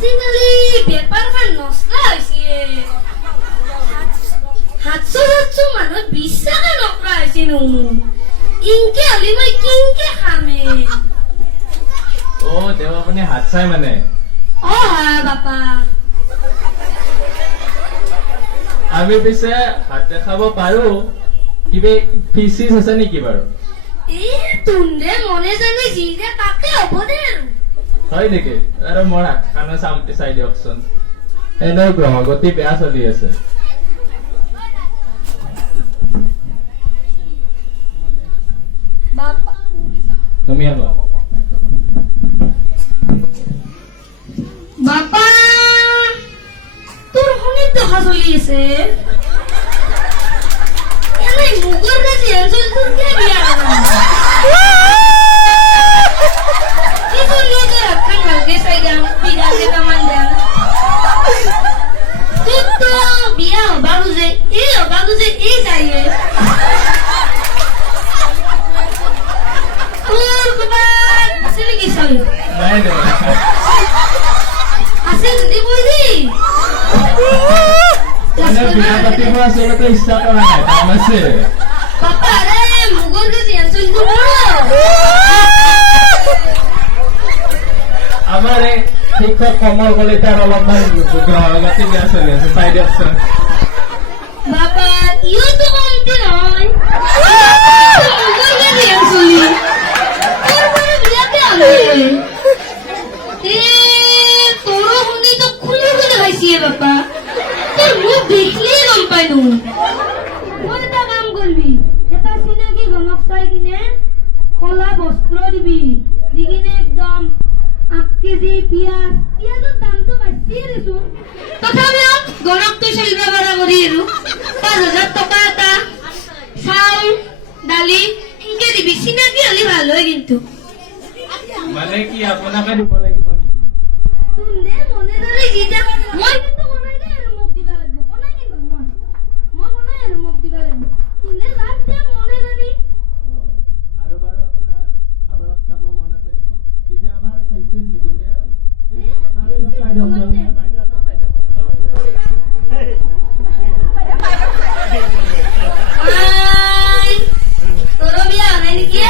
আজিকালি বেপাৰখন নচলা হৈছে সাতশ মানুহ বিশ্বাসে নকৰা হৈছে নো ইনকে হলি মই কিনকে খামে অ দেও আপুনি হাত চাই মানে অ হা বাপা আমি পিছে হাত দেখাব পাৰো কিবা ফিচিছ আছে নেকি বাৰু এই তুন্দে মনে জানে যি যে তাকে হ'ব দে আৰু হয় নেকি আৰু মোৰ হাতখনো চামটি চাই দিয়কচোন এনেও গ্ৰহগতি বেয়া চলি আছে বাপা তুমি আনো বাপা তোৰ অনেক দেখা চলি আছে এনেই মুগৰ কাছে অঞ্চল তোৰ কে বিয়া কি চলি আছে ৰাখান ভালকে চাই যাম বিঘা কেইটামান যাম তোৰ তো বিয়া হবা বুজে এই চাইয়ে তোৰ ক'বাত আছে নেকি চাই নাই নাই আছে যদি কৈ দি এনে বিয়া পাতিব আচলতে ইচ্ছা কৰা নাই কাম আছে পাপা ৰে মুগৰ কাছে অঞ্চল তোৰ আমাৰ এই শিক্ষক কমল কলিতাৰ অলপমান গ্ৰহগতি বেয়া চলি আছে চাই দিয়কচোন বাবা ইও তো কমতে নহয় মুগৰ কাছে অঞ্চল তোৰ মানে বিয়াতে আলে তোৰ শুনি তো খুলি খাইছিয়ে বাপা তোর মুখ দেখলেই গম পাই নো মই এটা কাম করবি এটা চিনাকি গমক চাই কিনে কলা বস্ত্র দিবি দি কিনে একদম 8 কেজি পিয়াজৰ দামটো বাঢ়িয়ে দিছো তথাপিও গণকটো চলিব পৰা কৰি আৰু 5,000 টকা এটা চাউল দালি এনেকে দিবি চিনাকি হলে ভাল হয় কিন্তু মানে কি আপোনাকে দিব লাগিব নেকি তুন্দে মনে ধৰে যেতিয়া মই কিন্তু বনাই দে আৰু মোক দিবা লাগিব বনাই কিন্তু মই বনাই আৰু মোক দিবা লাগিব তুন্দে লাভ দে মনে ধৰি আৰু বাৰু আপোনাৰ চাব মন আছে নেকি পিছে আমাৰ ফিক্সিছ নিদিওঁ দেই আমি চাই দিয়কচোন তোৰ বিয়া নাই নেকি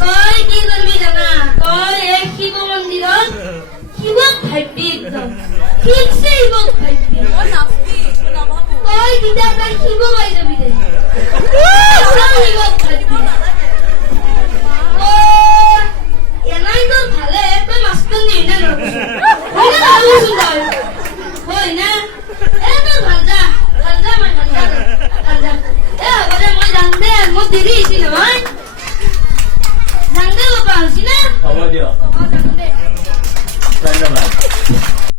তই কি কৰবি জানা তই এই শিব মন্দিৰত শিৱক ভাবি একদম ঠিকছে শিৱক ভাবি তই তেতিয়া তাই শিৱ